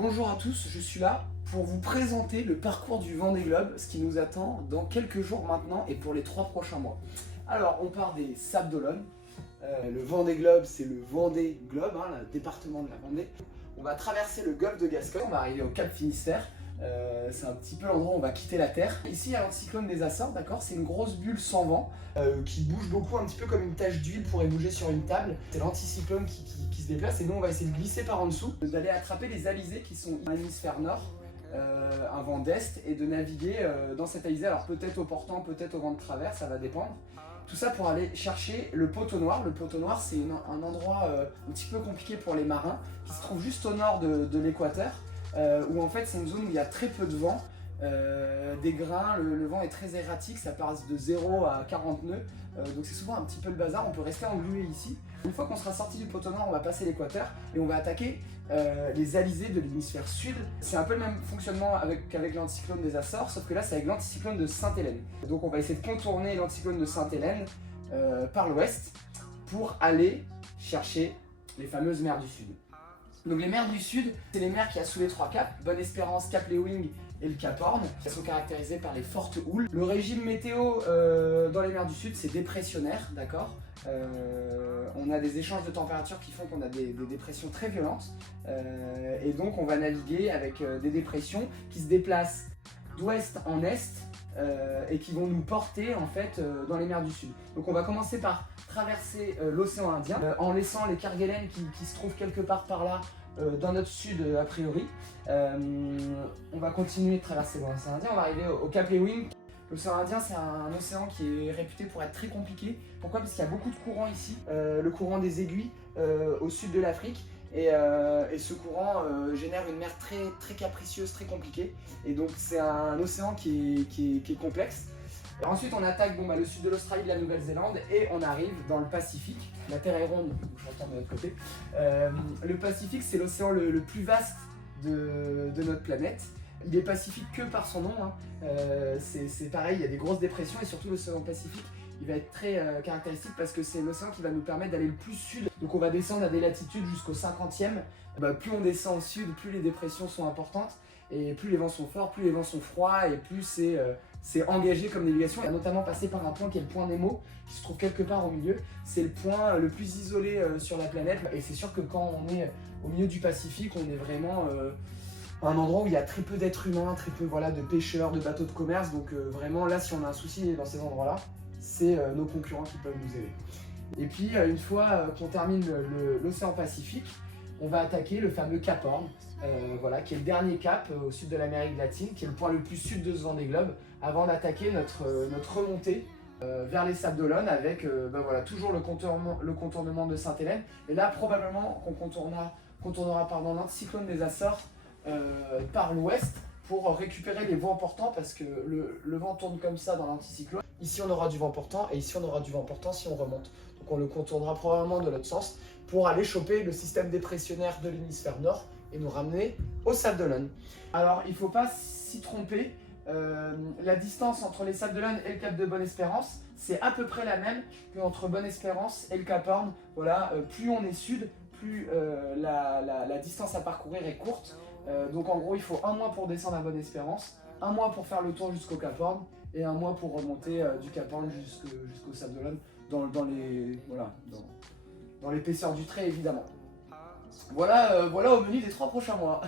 bonjour à tous, je suis là pour vous présenter le parcours du Vendée Globe, ce qui nous attend dans quelques jours maintenant et pour les 3 prochains mois. Alors, on part des Sables d'Olonne. Le Vendée Globe, c'est le Vendée Globe, le département de la Vendée. On va traverser le golfe de Gascogne, on va arriver au Cap Finistère. C'est un petit peu l'endroit où on va quitter la Terre. Ici, il y a l'anticyclone des Açores, d'accord. C'est une grosse bulle sans vent qui bouge beaucoup, un petit peu comme une tache d'huile pourrait bouger sur une table. C'est l'anticyclone qui se déplace et nous, on va essayer de glisser par en dessous, d'aller attraper les alizés qui sont dans l'hémisphère nord, un vent d'est, et de naviguer dans cet alizé. Alors peut-être au portant, peut-être au vent de travers, ça va dépendre. Tout ça pour aller chercher le poteau noir. Le poteau noir, c'est un endroit un petit peu compliqué pour les marins, qui se trouve juste au nord de l'équateur. Où en fait c'est une zone où il y a très peu de vent, des grains, le vent est très erratique, ça passe de 0 à 40 nœuds, donc c'est souvent un petit peu le bazar, on peut rester englué ici. Une fois qu'on sera sorti du poteau nord, on va passer l'équateur et on va attaquer les alizés de l'hémisphère sud. C'est un peu le même fonctionnement qu'avec l'anticyclone des Açores, sauf que là c'est avec l'anticyclone de Sainte-Hélène. Donc on va essayer de contourner l'anticyclone de Sainte-Hélène par l'ouest pour aller chercher les fameuses mers du sud. Donc les mers du sud, c'est les mers qu'il y a sous les 3 caps, Bonne-Espérance, Cap-Léwing et le Cap Horn. Elles sont caractérisées par les fortes houles. Le régime météo dans les mers du sud, c'est dépressionnaire, d'accord. On a des échanges de température qui font qu'on a des dépressions très violentes. Et donc on va naviguer avec des dépressions qui se déplacent d'ouest en est et qui vont nous porter en fait dans les mers du sud. Donc on va commencer par traverser l'océan Indien en laissant les Kerguelen qui se trouvent quelque part par là dans notre sud a priori. On va continuer de traverser l'océan Indien, on va arriver au Cap Léwing. L'océan Indien, c'est un océan qui est réputé pour être très compliqué. Pourquoi? Parce qu'il y a beaucoup de courants ici, le courant des aiguilles au sud de l'Afrique. Et ce courant génère une mer très capricieuse, très compliquée. Et donc c'est un océan qui est complexe. Et ensuite on attaque le sud de l'Australie, de la Nouvelle-Zélande et on arrive dans le Pacifique. La Terre est ronde, je retourne de l'autre côté. Le Pacifique, c'est l'océan le plus vaste de notre planète. Il est pacifique que par son nom. C'est pareil, il y a des grosses dépressions et surtout l'océan Pacifique, il va être très caractéristique parce que c'est l'océan qui va nous permettre d'aller le plus sud. Donc on va descendre à des latitudes jusqu'au 50e. Plus on descend au sud, plus les dépressions sont importantes et plus les vents sont forts, plus les vents sont froids et plus c'est engagé comme navigation. On va notamment passer par un point qui est le point Nemo, qui se trouve quelque part au milieu. C'est le point le plus isolé sur la planète et c'est sûr que quand on est au milieu du Pacifique, on est vraiment un endroit où il y a très peu d'êtres humains, très peu de pêcheurs, de bateaux de commerce. Donc vraiment là, si on a un souci dans ces endroits-là, c'est nos concurrents qui peuvent nous aider. Et puis une fois qu'on termine l'océan Pacifique, on va attaquer le fameux Cap Horn, qui est le dernier cap au sud de l'Amérique latine, qui est le point le plus sud de ce Vendée Globe, avant d'attaquer notre remontée vers les Sables d'Olonne avec toujours le contournement de Sainte-Hélène. Et là, probablement qu'on contournera l'anticyclone des Açores par l'ouest pour récupérer les vents portants parce que le vent tourne comme ça dans l'anticyclone. Ici on aura du vent portant et ici on aura du vent portant si on remonte. Donc on le contournera probablement de l'autre sens pour aller choper le système dépressionnaire de l'hémisphère nord et nous ramener aux Sables d'Olonne. Alors il ne faut pas s'y tromper, la distance entre les Sables d'Olonne et le Cap de Bonne-Espérance, c'est à peu près la même qu'entre Bonne-Espérance et le Cap Horn. Plus on est sud, plus la distance à parcourir est courte. Donc en gros il faut 1 mois pour descendre à Bonne-Espérance, 1 mois pour faire le tour jusqu'au Cap Horn et 1 mois pour remonter du Cap Horn jusqu'au Sables d'Olonne dans l'épaisseur du trait évidemment. Voilà au menu des 3 prochains mois.